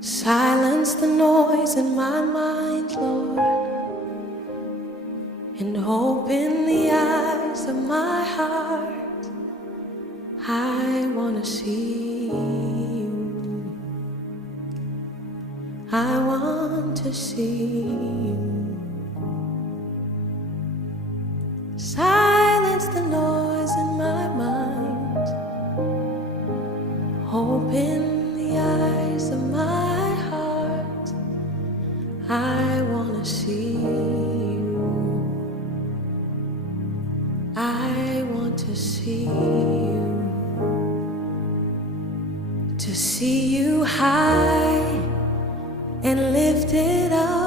Silence the noise in my mind, Lord, and open the eyes of my heart. I want to see you. I want to see you. Silence the noise in my mind. Open the eyes of my heart. I want to see you. I want to see you. To see you high and lifted up,